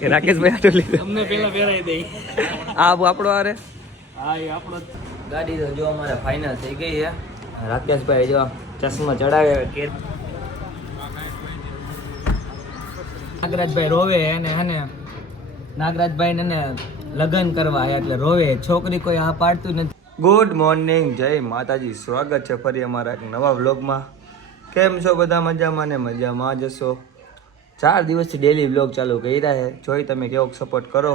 કે રાકેશભાઈ આટો લીધો અમને પેલા પહેરાઈ દઈ. આ આપણો આરે હા એ આપણો ગાડી તો જો અમારે ફાઇનલ થઈ ગઈ છે. રાકેશભાઈ જો ચશ્મા ચડાવે કે નાગરાજભાઈ રોવે અને નાગરાજભાઈ ને લગ્ન કરવા આવ્યા એટલે રોવે. છોકરી કોઈ આ પાડતું નથી. ગુડ મોર્નિંગ, જય માતાજી. સ્વાગત છે ફરી અમારા એક નવા વ્લોગમાં. કેમ છો બધા? મજામાં ને મજામાં જશો. 4 દિવસથી ડેલી વ્લોગ ચાલુ કર્યા છે. જોઈ તમે કેવો સપોર્ટ કરો.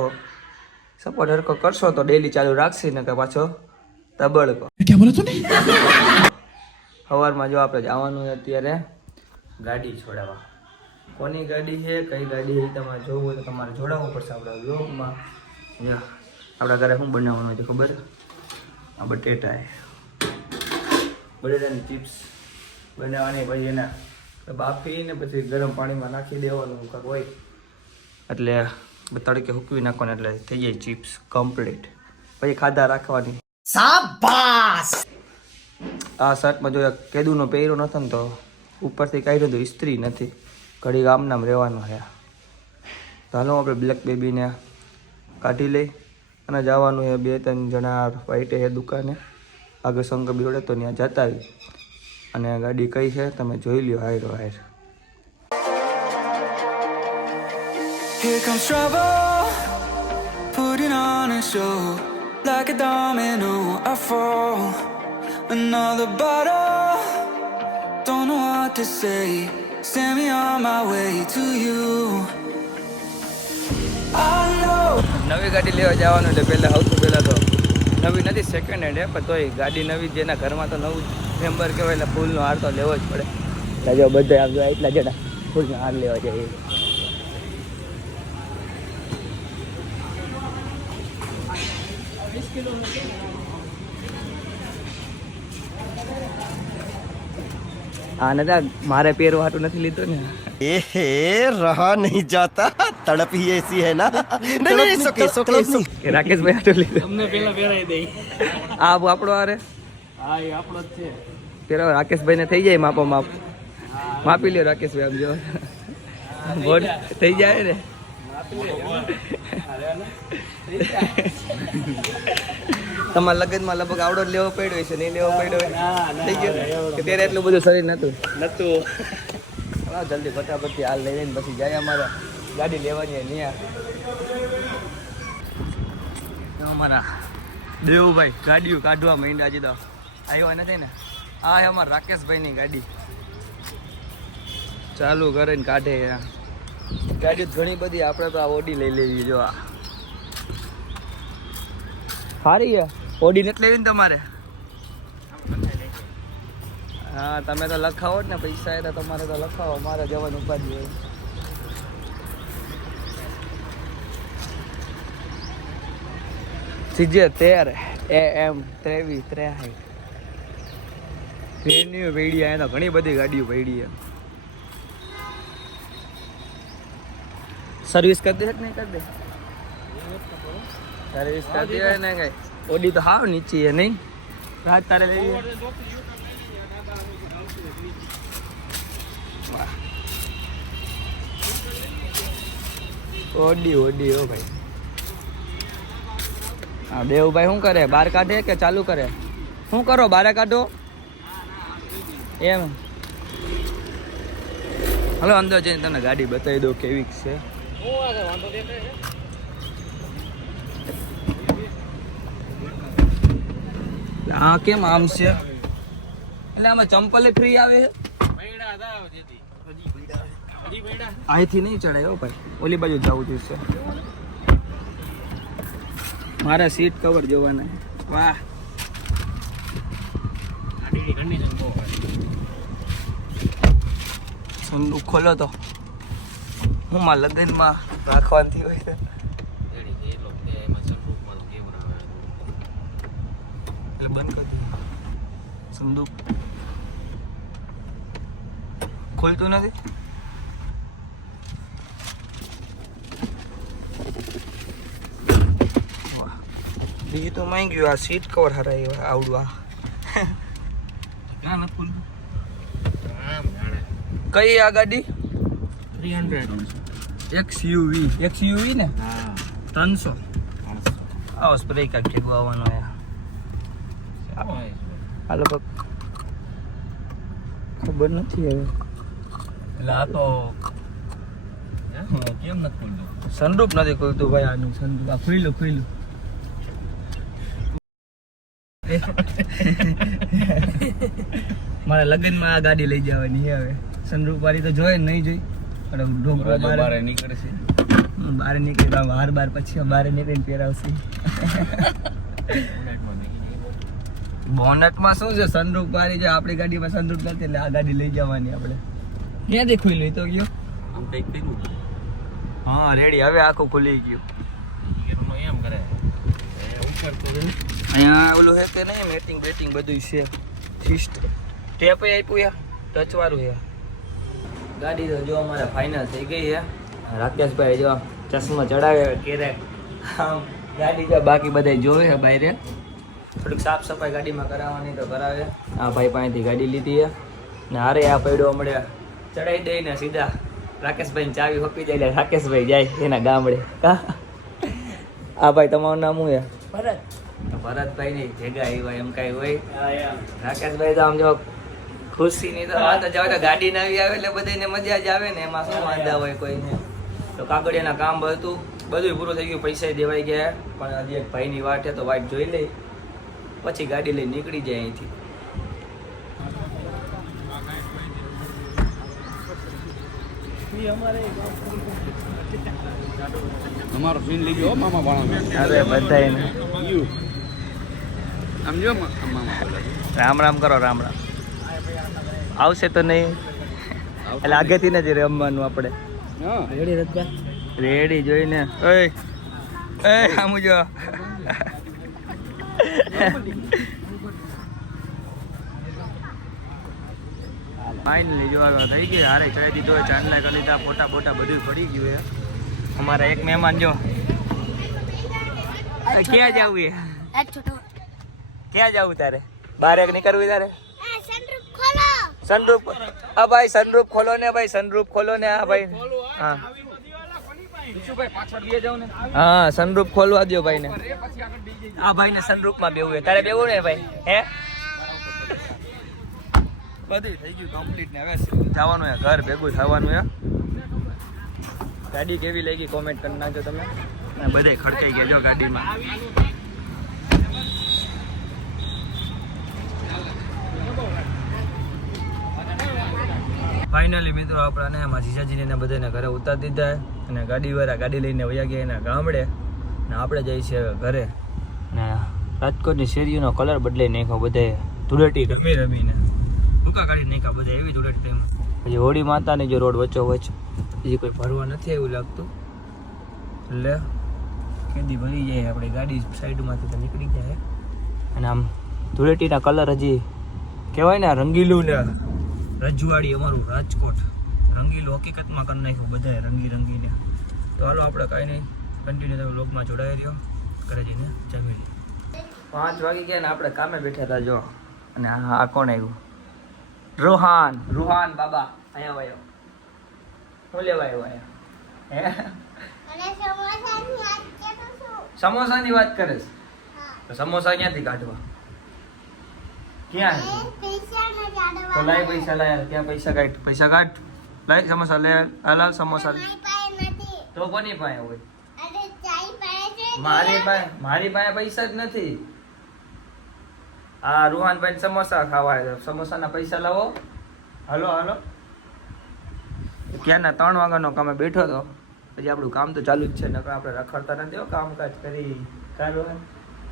સપોર્ટ હરકો કરશો તો ડેલી ચાલુ રાખશી ને કે પાછો તબડકો. સવારમાં જો આપણે જવાનું છે અત્યારે ગાડી છોડાવવા. કોની ગાડી છે, કઈ ગાડી છે તમારે જોવું હોય તો તમારે જોડાવવું પડશે આપણા વ્લોગમાં. આપણા ઘરે શું બનાવવાનું છે ખબર? આ બટેટા બટેટાની ચિપ્સ બનાવવાની, પછી એના બાફીને પછી ગરમ પાણીમાં નાખી દેવાનું કાંક હોય એટલે તડકે હૂકવી નાખવાનું એટલે થઈ જાય ચિપ્સ કમ્પ્લીટ. પછી ખાધા રાખવાની. શાબાશ! આ શર્ટમાં જો કેદુનો પહેર્યો નતો ને તો ઉપરથી કાઢ્યો તો ઇસ્ત્રી નથી. ઘડી આમનામ રહેવાનું છે. ચાલો આપણે બ્લેક બેબીને કાઢી લઈ અને જવાનું છે 2-3 જણા વાઈટે છે દુકાને આગળ શંકર બિરોડે તો ત્યાં જતા આવી. અને ગાડી કઈ છે તમે જોઈ લ્યો. હાયરો higher Here comes trouble, putting on a show like a domino. I fall, another bottle. Don't know what to say. Send me on my way to you. I know. નવી ગાડી લેવા જવાનું એટલે પહેલાં સૌથી પહેલાં તો નવી નથી, સેકન્ડ હેન્ડ હે, પણ તોય ગાડી નવી જેના ઘરમાં તો નવું મેમ્બર કહેવાય એટલે ફૂલનો હાર તો લેવો જ પડે. એટલે જો બધા આમ જો એટલા જણા ફૂલનો હાર લેવા જાય. હા ને મારે પહેરવા હાટું નથી લીધો ને. रहा नहीं जाता, तड़प ही ऐसी है ना. नहीं કે રાકેશભાઈ હાટું લીધો. અમને પેલા પહેરાઈ દઈ. આ આપણો આરે હા એ આપણો જ છે. પેલા રાકેશભાઈ ને થઈ જાય માપો માપ. માપી લ્યો રાકેશભાઈ, આમ જો બોડ થઈ જાય ને. તમારા લગ્નમાં લગભગ આવડો લેવો પડ્યો છે, નહીં લેવો પડ્યો થઈ ગયો કે ત્યારે એટલું બધું શરીર નતું. જલ્દી ફટાફટથી હાલ લઈ લઈને પછી જાય અમારે ગાડી લેવાની ત્યાં. અમારા દેવુભાઈ ગાડીઓ કાઢવા માંડ્યા. હજી તો આવ્યા નથી ને. આ છે અમારા રાકેશભાઈની ગાડી. ચાલુ કરે ને કાઢે. ગાડીઓ ઘણી બધી. આપણે તો આ ઓડી લઈ લેવી. જો આ સારી છે ઓડી. નથી લેવી ને તમારે? હા તમે તો લખાવો જ ને, પૈસા એ તો તમારે તો લખાવો. મારે જવાનું ઉપાધિ હોય. CJ 13 AM 23 વેન્યુ વેડી. આ તો ઘણી બધી ગાડીઓ પડી છે. સર્વિસ કરી દે કે નહીં કરી દે? સર્વિસ કરી દે ને કઈ. ઓડી તો હાવ નીચી છે નહીં? રાત તારે લેવી ઓડી ઓડી. ઓ ભાઈ હા દેવભાઈ શું કરે? બહાર કાઢે કે ચાલુ કરે? શું કરો? બહાર કાઢો એમ. હલો અંદર જઈને તમને ગાડી બતાવી દો કેવી છે. હા કેમ આમ છે? એટલે આમાં ચંપલ ફ્રી આવે છે. અહીંથી નહીં ચડાય હો ભાઈ, ઓલી બાજુ જવું જોઈશે. મારા સીટ કવર જોવાના. વાહ સંદૂક ખોલો તો હું માં લગ્નમાં રાખવાની હોય. એટલે બંધ કરી દે. સંદૂક ખોલતું નથી. બીજું તો માંગ્યું. આ સીટ કવર હરાય આવડું. આ નથી ખુલતું. કઈ આ ગાડી? 300 XUV ને હા 300 આવો સ્પ્રે કાઢ કે આવવાનો આ લોકો ખબર નથી હવે એટલે આ તો કેમ નથી ખુલતું સનરૂફ નથી ખુલતું ભાઈ આનું સનરૂફ આ ખુલ્લું મારા લગ્નમાં આ ગાડી લઈ જવાની છે હવે સનરૂફ વાળી તો જોઈએ નહીં જોઈ પણ ઢોકળો બહાર નીકળે છે બહાર નીકળી બાર પછી બહાર નીકળીને પહેરાવશે બોનેટમાં શું છે સનરૂફ વાળી જો આપણી ગાડીમાં સનરૂફ નથી એટલે આ ગાડી લઈ જવાની આપણે ક્યાંથી ખુલ્યું તો ગયો આમ કંઈક કર્યું હા રેડી હવે આખું ખુલી ગયું એમ કરે ઉપર તો અહીંયા ઓલું હે કે નહીં મેટિંગ બેટિંગ બધું છે સિસ્ટમ ટેપ આપ્યું યા ટચ વાળું છે ગાડી તો જો અમારે ફાઇનલ થઈ ગઈ છે રાકેશભાઈ જો ચશ્મા ચડાવે કેરે આમ ગાડી જો બાકી બધા જોવે છે બહાર થોડીક સાફ સફાઈ ગાડીમાં કરાવવાની તો કરાવે આ ભાઈ પાસેથી ગાડી લીધી છે ને હારે આ પડ્યો હમણે ચડાવી દઈને સીધા રાકેશભાઈને ચાવી હોપી જાય એટલે રાકેશભાઈ જાય એના ગામડે કા આ ભાઈ તમારું નામ શું છે ભરતભાઈ ની ભેગા આવ્યા એમ કઈ હોય રાકેશભાઈ તો આમ જો ખુશીની તો વાત જ આવે તો ગાડી નવી આવે એટલે બધાને મજા જ આવે ને એમાં શું વાંધા હોય કોઈને તો કાગળિયાના કામ હતું બધું પૂરું થઈ ગયું પૈસા દેવાઈ ગયા પણ હજી એક ભાઈની વાટ છે તો વાટ જોઈ લઈ પછી ગાડી લઈ નીકળી જાય અહીંથી તમારો સીન લઈ ગયો મામા ભાણો અરે બધાને આમ જો મામા રામ રામ કરો રામ આવશે તો નહીં એટલે આગેથી નથી રમવાનું આપણે હા રેડી રજબા રેડી જોઈને ઓય એ આમ જો ફાઇનલી જોવા થઈ ગઈ હારે ચડાવી દીધો હોય ચાંદલા કરી લીધા ફોટા બોટા બધું પડી ગયું છે અમારા એક મહેમાન જો ક્યાં જવું એ ક્યાં જવું તારે બહાર એક નીકળવું તારે સનરૂફ આ ભાઈ સનરૂફ ખોલો ને ભાઈ સનરૂફ ખોલો ને આ ભાઈ હા હા સનરૂફ ખોલવા દો ભાઈ ને આ ભાઈ ને સનરૂફ માં બેવું છે તારે બેવું ને ભાઈ હે બધું થઈ ગયું કમ્પ્લીટ ને હવે જવાનું છે ઘર ભેગું થવાનું છે ગાડી કેવી લાગી કોમેન્ટ કરી નાખજો તમે બધે ખડકાઈ ગયા જો ગાડીમાં ફાઇનલી મિત્રો આપણાને એમાં જીજાજીને બધાને ઘરે ઉતારી દીધા અને ગાડીવાળા ગાડી લઈને વયા ગયા એના ગામડે ને આપણે જઈએ છીએ હવે ઘરે ને રાજકોટની શેરીઓનો કલર બદલાઈ નાખ્યો બધે ધૂળેટી રમીને ભૂકા કાઢી નાખ્યા બધા એવી ધૂળેટી તેમાં પછી હોળી માતાની જો રોડ વચ્ચો વચ્ચ હજી કોઈ ભરવા નથી એવું લાગતું એટલે કેદી ભરી જાય આપણી ગાડી સાઈડમાંથી તો નીકળી જાય અને આમ ધૂળેટીના કલર હજી કહેવાય ને રંગીલું ને રજવાડી અમારું રાજકોટ રંગીલું હકીકતમાં કરી નાખ્યું બધાએ રંગીને તો હાલો આપણે કાંઈ નહીં કન્ટિન્યુ તમે બ્લોગમાં જોડાઈ રહ્યો ઘરે જઈને જમી લઈએ 5 વાગી ગયા ને આપણે કામે બેઠા હતા જો અને આ કોણ આવ્યું રૂહાન બાબા અહીંયા આવ્યો શું લેવા આવ્યો અહીંયા સમોસાની વાત કરે છે તો સમોસા ક્યાંથી કાઢવા ક્યાં તો લાય પૈસા લાય ક્યાં પૈસા કાઢ લાય સમોસા લે હાલ સમોસા તો કોની પાસે હોય મારી પાસે પૈસા જ નથી આ રૂહાનભાઈ સમોસા ખાવા સમોસાના પૈસા લાવો હાલો ક્યાંના 3 વાગ્યાનો કામે બેઠો હતો પછી આપણું કામ તો ચાલુ જ છે નકર આપણે રખડતા નથી હો કામકાજ કરી કાઢો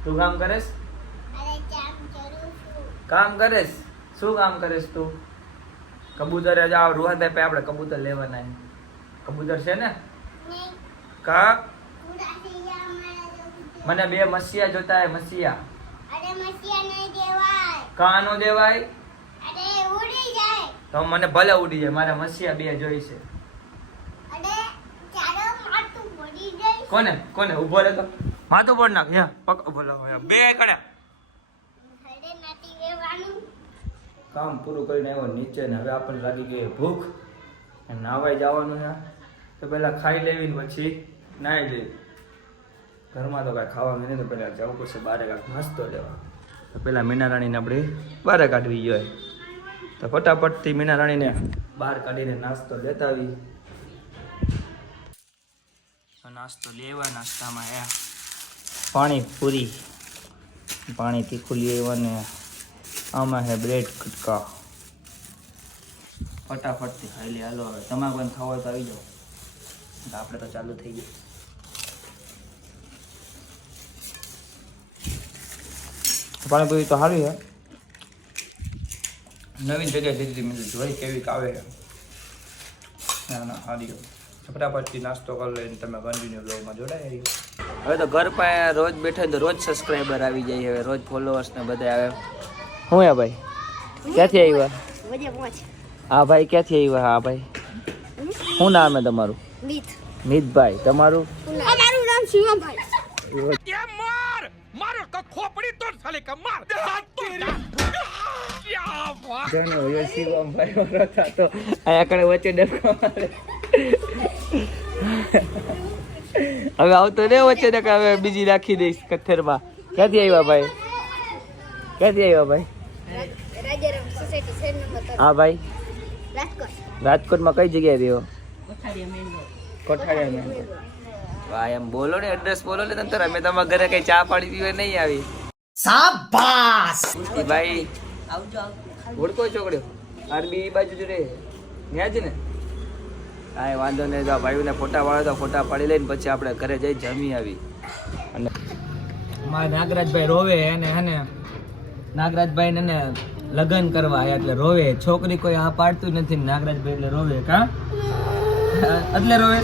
તું કામ કરેશ કામ કરેશ શું કામ કરેશ તું કબૂતર જ આવ રૂહાનભાઈ પાસે આપણે કબૂતર લેવાના કબૂતર છે ને કા મને 2 મસીયા જોતા હે મસીયા કા નો દેવાય તો મને ભલે ઉડી જાય મારે મસીયા 2 જોઈશે કોને ઉભો રહે તો માથું પડ નાખ પગ ઉભો લાવો 2 કડ્યા કામ પૂરું કરીને આવ્યો નીચે ને હવે આપણને લાગી ગઈ ભૂખ નાવાઈ જવાનું છે તો પહેલાં ખાઈ લેવી ને પછી નાહી લેવી. ઘરમાં તો કાંઈ ખાવાનું નહીં, તો પહેલાં જવું પડશે બહાર કાંઈક નાસ્તો લેવા. તો પહેલાં મીના રાણીને આપણે બહાર કાઢવી જોઈએ. તો ફટાફટથી મીના રાણીને બહાર કાઢીને નાસ્તો લેતા આવી. નાસ્તો લેવા, નાસ્તામાં હે પાણી પૂરી, પાણી તીખું લેવા ને આમાં હે બ્રેડ કટકા. ફટાફટથી ખાઈ લે. હાલો હવે તમારે પણ ખાવા હોય તો આવી જાઓ. આપણે તો ચાલુ થઈ ગયું. પાણીપુરી તો સારી છે, નવીન જગ્યાએ લીધી મેં જોઈ કેવી આવે છે. ના ના સારી. ફટાફટથી નાસ્તો કરી લઈને તમે કન્ટિન્યુ બ્લોગમાં જોડાઈ. હવે તો ઘર પાસે રોજ બેઠા તો રોજ સબસ્ક્રાઈબર આવી જાય. હવે રોજ ફોલોઅર્સ ને બધા આવે. શું હે ભાઈ, ક્યાંથી આવ્યા? હા ભાઈ, ક્યાંથી આવ્યા? હા ભાઈ, શું નામ હે તમારું? મિતભાઈ. તમારું? અમારું નામ શિવમભાઈ. હવે આવતો ને વચ્ચે ને હવે બીજી રાખી દઈશ કથેરમાં. ક્યાંથી આવ્યા ભાઈ? ક્યાંથી આવ્યા ભાઈ? Rajaram society share number 3. હા ભાઈ, રાજકોટ. રાજકોટમાં કઈ જગ્યાએ રહ્યો? કોઠારિયા મેં. ભાઈ એમ બોલો ને, એડ્રેસ બોલો ને. તંતર અમે તમારા ઘરે કઈ ચા પાણી પીવા નહીં આવી. શાબાશ ભાઈ. આવજો. ઓળખો છોકરીઓ? આરબી બાજુ જ રે, ત્યાં જ ને? કાંઈ વાંધો નહીં. તો ભાઈઓને ફોટા પાડે તો ફોટા પાડી લઈને પછી આપણે ઘરે જઈ જમી આવી. અને મારા નાગરાજભાઈ રોવે એને હે ને, નાગરાજભાઈ ને લગ્ન કરવા આવ્યા એટલે રોવે. છોકરી કોઈ આ પાડતું નથી, નાગરાજભાઈ એટલે રોવે. કા એટલે રોવે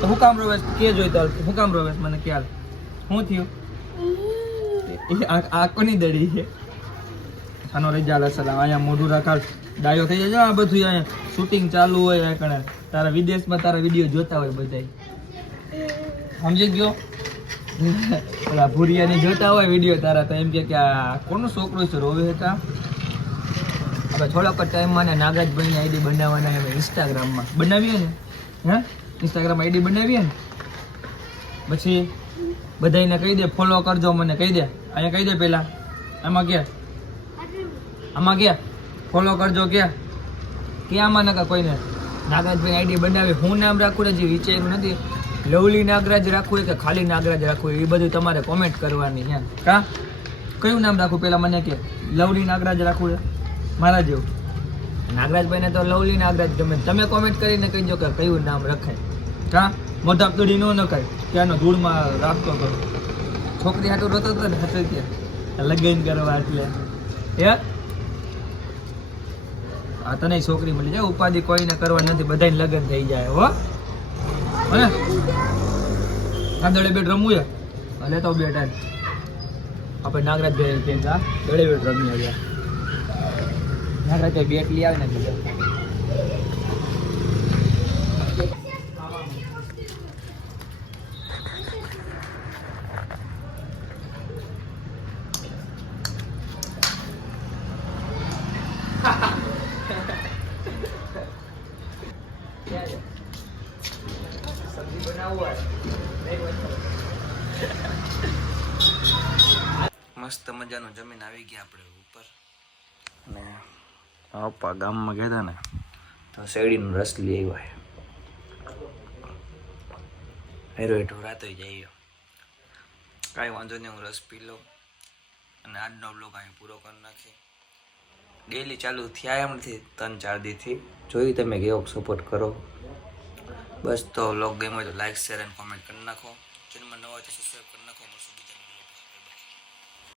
તો હું કામ રોવે કે જોઈ તો હું કામ રોવે મને ખ્યાલ. શું થયું? આ કોની દડી છે? આનો રજાલ સલામ. અહીંયા મોઢું રાખાડ ડાયો થઈ જાય. આ બધું અહીંયા શૂટિંગ ચાલુ હોય. આ કણે તારા વિદેશમાં તારા વિડીયો જોતા હોય બધા, સમજી ગયો? ઓલા ભૂરિયાની જોતા હોય વિડીયો તારા, તો એમ કે આ કોનો છોકરો છે રોવે હતા. હવે થોડોક ટાઈમમાં ને નાગરાજભાઈની આઈડી બનાવવાના હવે ઇન્સ્ટાગ્રામમાં બનાવીએ ને. હે ઇન્સ્ટાગ્રામ આઈડી બનાવીએ ને પછી બધાને કહી દે ફોલો કરજો મને. કહી દે અહીંયા, કહી દે પહેલાં. આમાં કે ફોલો કરજો કે આમાં નકા કોઈને. નાગરાજભાઈ આઈડી બનાવી હું નામ રાખું ને જે વિચાર્યું નથી. લવલી નાગરાજ રાખવું કે ખાલી નાગરાજ રાખવું એ બધું તમારે કોમેન્ટ કરવાની છે. કા કયું નામ રાખવું પહેલાં મને કે. લવલી નાગરાજ રાખવું છે મારા જેવું? નાગરાજભાઈને તો લવલી નાગરાજ ગમે. તમે કોમેન્ટ કરીને કહીજો કે કયું નામ રખાય. કા મોઢા કડી ન નખાય. ત્યાંનો ધૂળમાં રાખતો હતો. છોકરી હાટું રોતો હતો ને હાટું કે લગ્ન કરવા એટલે હે. આ તને છોકરી મળી જાય. ઉપાધિ કોઈને કરવા નથી, બધાને લગ્ન થઈ જાય. હો હે આ દળે બેટ રમવું છે ભલે તો બેટ આપણે નાગરાજભાઈ કે દળે બેટ રમી આવ્યા. નાગરાજભાઈ બેટ લઈ આવે ને બીજા. મસ્ત મજાનું જમીન આવી ગયા આપણે ઉપર. અને પપ્પા ગામમાં ગયા હતા ને તો શેરડીનો રસ લઈ આવ્યા. હેરો હેઠો રાતો જઈએ. કાંઈ વાંધો નહીં, હું રસ પી લઉં અને આજનો બ્લોગ અહીં પૂરો કરી નાખીએ. ડેલી ચાલુ થયા એમ નથી 3-4 દીથી. જોઈ તમે કેવો સપોર્ટ કરો. બસ તો બ્લોગ ગમ્યો હોય તો લાઈક શેર અને કોમેન્ટ કરી નાખો. ચેનલમાં નવા હોય તો સબસ્ક્રાઈબ કરી નાખો. મળશું બીજા